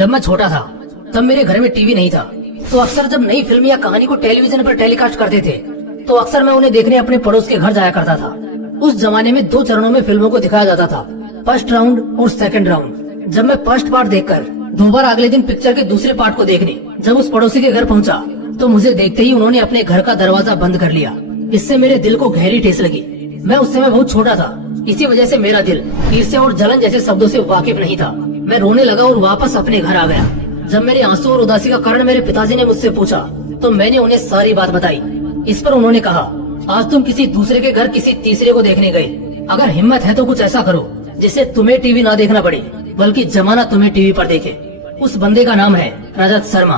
जब मैं छोटा था तब मेरे घर में टीवी नहीं था, तो अक्सर जब नई फिल्म या कहानी को टेलीविजन पर टेलीकास्ट करते थे तो अक्सर मैं उन्हें देखने अपने पड़ोस के घर जाया करता था। उस जमाने में 2 चरणों में फिल्मों को दिखाया जाता था, फर्स्ट राउंड और सेकंड राउंड। जब मैं फर्स्ट पार्ट देखकर दोबारा अगले दिन पिक्चर के दूसरे पार्ट को देखने जब उस पड़ोसी के घर पहुंचा तो मुझे देखते ही उन्होंने अपने घर का दरवाजा बंद कर लिया। इससे मेरे दिल को गहरी ठेस लगी। मैं उस समय बहुत छोटा था, इसी वजह से मेरा दिल ईर्ष्या और जलन जैसे शब्दों से वाकिफ नहीं था। मैं रोने लगा और वापस अपने घर आ गया। जब मेरे आंसू और उदासी का कारण मेरे पिताजी ने मुझसे पूछा तो मैंने उन्हें सारी बात बताई। इस पर उन्होंने कहा, आज तुम किसी दूसरे के घर किसी तीसरे को देखने गए। अगर हिम्मत है तो कुछ ऐसा करो जिससे तुम्हें टीवी ना देखना पड़े बल्कि जमाना तुम्हें टीवी पर देखे। उस बंदे का नाम है रजत शर्मा।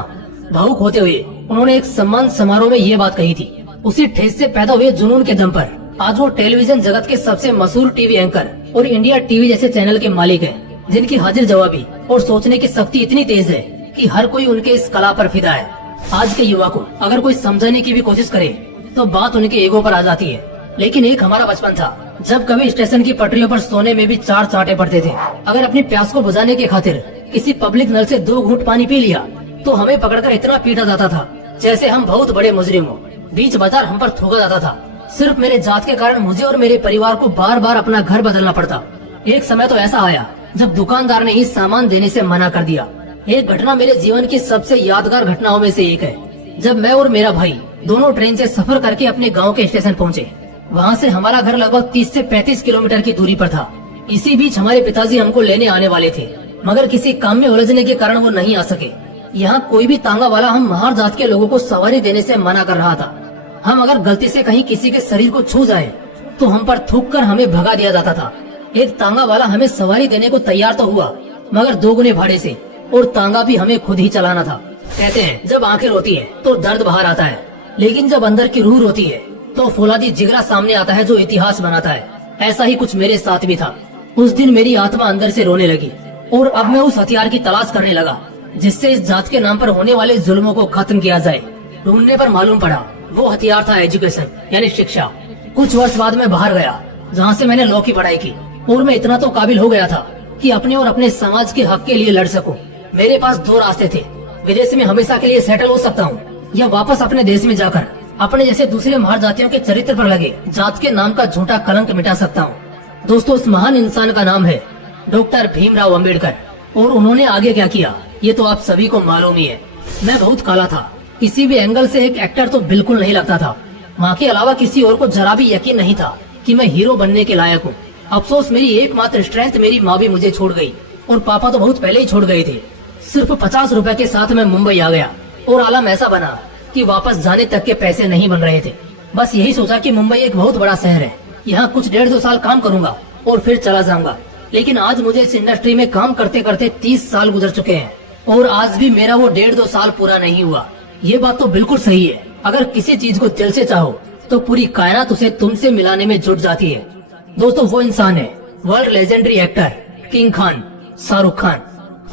भावुक होते हुए उन्होंने एक सम्मान समारोह में ये बात कही थी। उसी ठेस से पैदा हुए जुनून के दम पर आज वो टेलीविजन जगत के सबसे मशहूर टीवी एंकर और इंडिया टीवी जैसे चैनल के मालिक हैं, जिनकी हाजिर जवाबी और सोचने की शक्ति इतनी तेज है कि हर कोई उनके इस कला पर फिदा है। आज के युवा को अगर कोई समझाने की भी कोशिश करे तो बात उनके ईगो पर आ जाती है। लेकिन एक हमारा बचपन था जब कभी स्टेशन की पटरियों पर सोने में भी 4 चांटे पड़ते थे। अगर अपनी प्यास को बुझाने की खातिर किसी पब्लिक नल से 2 घूंट पानी पी लिया तो हमें पकड़कर इतना पीटा जाता था जैसे हम बहुत बड़े मुजरिम हो। बीच बाजार हम पर थूका जाता था। सिर्फ मेरे जात के कारण मुझे और मेरे परिवार को बार बार अपना घर बदलना पड़ता। एक समय तो ऐसा आया जब दुकानदार ने ही सामान देने से मना कर दिया। एक घटना मेरे जीवन की सबसे यादगार घटनाओं में से एक है। जब मैं और मेरा भाई दोनों ट्रेन से सफर करके अपने गांव के स्टेशन पहुंचे। वहां से हमारा घर लगभग 30 से 35 किलोमीटर की दूरी पर था। इसी बीच हमारे पिताजी हमको लेने आने वाले थे, मगर किसी काम में उलझने के कारण वो नहीं आ सके। यहाँ कोई भी तांगा वाला हम महार जात के लोगों को सवारी देने से मना कर रहा था। हम अगर गलती से कहीं किसी के शरीर को छू जाए तो हम पर थूक कर हमें भगा दिया जाता था। एक तांगा वाला हमें सवारी देने को तैयार तो हुआ, मगर 2 गुने भाड़े से, और तांगा भी हमें खुद ही चलाना था। कहते हैं जब आंखें रोती है तो दर्द बाहर आता है, लेकिन जब अंदर की रूह रोती है तो फौलादी जिगरा सामने आता है जो इतिहास बनाता है। ऐसा ही कुछ मेरे साथ भी था। उस दिन मेरी आत्मा अंदर से रोने लगी और अब मैं उस हथियार की तलाश करने लगा जिससे इस जात के नाम पर होने वाले जुल्मों को खत्म किया जाए। ढूंढने पर मालूम पड़ा वो हथियार था एजुकेशन, यानी शिक्षा। कुछ वर्ष बाद मैं बाहर गया जहाँ से मैंने लॉ की पढ़ाई की और मैं इतना तो काबिल हो गया था कि अपने और अपने समाज के हक के लिए लड़ सकूं। मेरे पास 2 रास्ते थे, विदेश में हमेशा के लिए सेटल हो सकता हूँ या वापस अपने देश में जाकर अपने जैसे दूसरे महार जातियों के चरित्र पर लगे जात के नाम का झूठा कलंक मिटा सकता हूँ। दोस्तों, उस महान इंसान का नाम है डॉक्टर भीमराव अम्बेडकर। और उन्होंने आगे क्या किया ये तो आप सभी को मालूम ही है। मैं बहुत काला था, किसी भी एंगल से एक एक्टर तो बिल्कुल नहीं लगता था। माँ के अलावा किसी और को जरा भी यकीन नहीं था कि मैं हीरो बनने के लायक हूँ। अफसोस मेरी एकमात्र स्ट्रेंथ मेरी माँ भी मुझे छोड़ गई और पापा तो बहुत पहले ही छोड़ गए थे। सिर्फ 50 रुपए के साथ मैं मुंबई आ गया और आलम ऐसा बना कि वापस जाने तक के पैसे नहीं बन रहे थे। बस यही सोचा कि मुंबई एक बहुत बड़ा शहर है, यहाँ कुछ 1.5-2 साल काम करूंगा और फिर चला जाऊंगा। लेकिन आज मुझे इस इंडस्ट्री में काम करते करते 30 साल गुजर चुके हैं और आज भी मेरा वो 1.5-2 साल पूरा नहीं हुआ। ये बात तो बिल्कुल सही है, अगर किसी चीज को दिल से चाहो तो पूरी कायनात उसे तुमसे मिलाने में जुट जाती है। दोस्तों, वो इंसान है world legendary actor king Khan, Shahrukh Khan.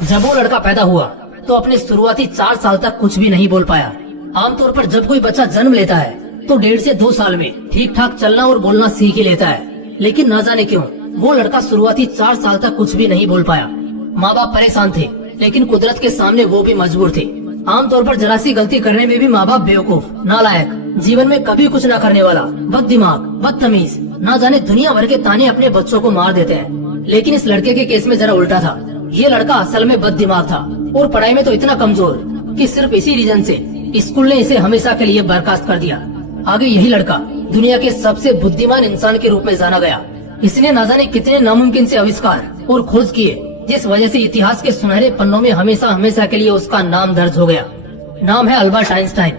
जब वो लड़का पैदा हुआ तो अपने शुरुआती 4 साल तक कुछ भी नहीं बोल पाया। आमतौर पर जब कोई बच्चा जन्म लेता है तो 1.5 से 2 साल में ठीक ठाक चलना और बोलना सीख ही लेता है, लेकिन न जाने क्यों वो लड़का शुरुआती 4 साल तक कुछ भी नहीं बोल पाया। माँ बाप परेशान थे, लेकिन कुदरत के सामने वो भी मजबूर थे। आमतौर पर जरा सी गलती करने में भी माँ बाप बेवकूफ, नालायक, जीवन में कभी कुछ न करने वाला, बद दिमाग, बदतमीज, न जाने दुनिया भर के ताने अपने बच्चों को मार देते हैं। लेकिन इस लड़के के केस में जरा उल्टा था। ये लड़का असल में बद दिमाग था और पढ़ाई में तो इतना कमजोर कि सिर्फ इसी रीजन से स्कूल ने इसे हमेशा के लिए बर्खास्त कर दिया। आगे यही लड़का दुनिया के सबसे बुद्धिमान इंसान के रूप में जाना गया। इसने न जाने कितने नामुमकिन से आविष्कार और खोज किए जिस वजह से इतिहास के सुनहरे पन्नों में हमेशा हमेशा के लिए उसका नाम दर्ज हो गया। नाम है अल्बर्ट आइंस्टाइन।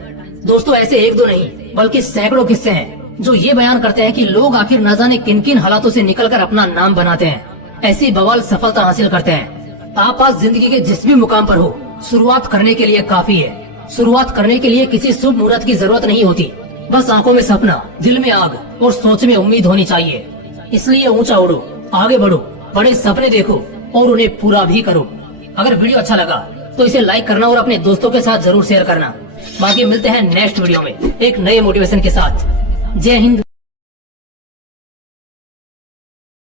दोस्तों, ऐसे 1-2 नहीं बल्कि सैकड़ों किस्से हैं जो ये बयान करते हैं कि लोग आखिर न जाने किन किन हालातों से निकलकर अपना नाम बनाते हैं, ऐसी बवाल सफलता हासिल करते हैं। आप आज जिंदगी के जिस भी मुकाम पर हो, शुरुआत करने के लिए काफी है। शुरुआत करने के लिए किसी शुभ मुहूर्त की जरूरत नहीं होती, बस आंखों में सपना, दिल में आग और सोच में उम्मीद होनी चाहिए। इसलिए ऊंचा उड़ो, आगे बढ़ो, बड़े सपने देखो और उन्हें पूरा भी करो। अगर वीडियो अच्छा लगा तो इसे लाइक करना और अपने दोस्तों के साथ जरूर शेयर करना। बाकी मिलते हैं नेक्स्ट वीडियो में एक नए मोटिवेशन के साथ। जय हिंद।